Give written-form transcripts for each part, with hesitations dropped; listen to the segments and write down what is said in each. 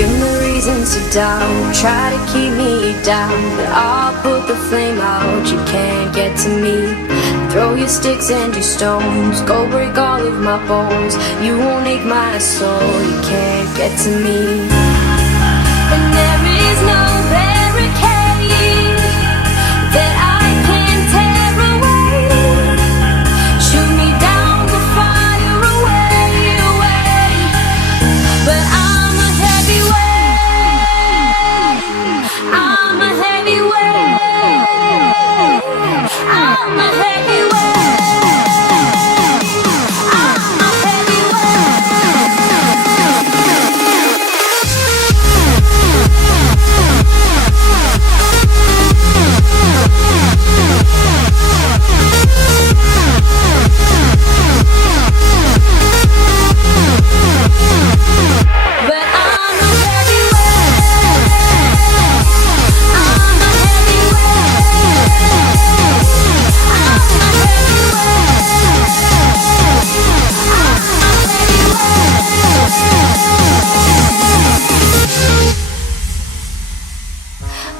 Give me reasons to doubt, try to keep me down, but I'll put the flame out, you can't get to me. Throw your sticks and your stones, go break all of my bones. You won't ache my soul, you can't get to me. And there is no barricade that I can tear away. Shoot me down, the fire away, away. But I'm a heavyweight, I'm a heavyweight, I'm a heavyweight.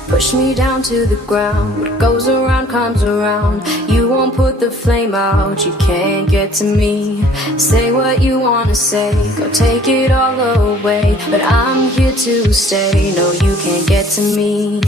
Push me down to the ground, what goes around comes around. You won't put the flame out, you can't get to me. Say what you wanna say, go take it all away, but I'm here to stay, no you can't get to me.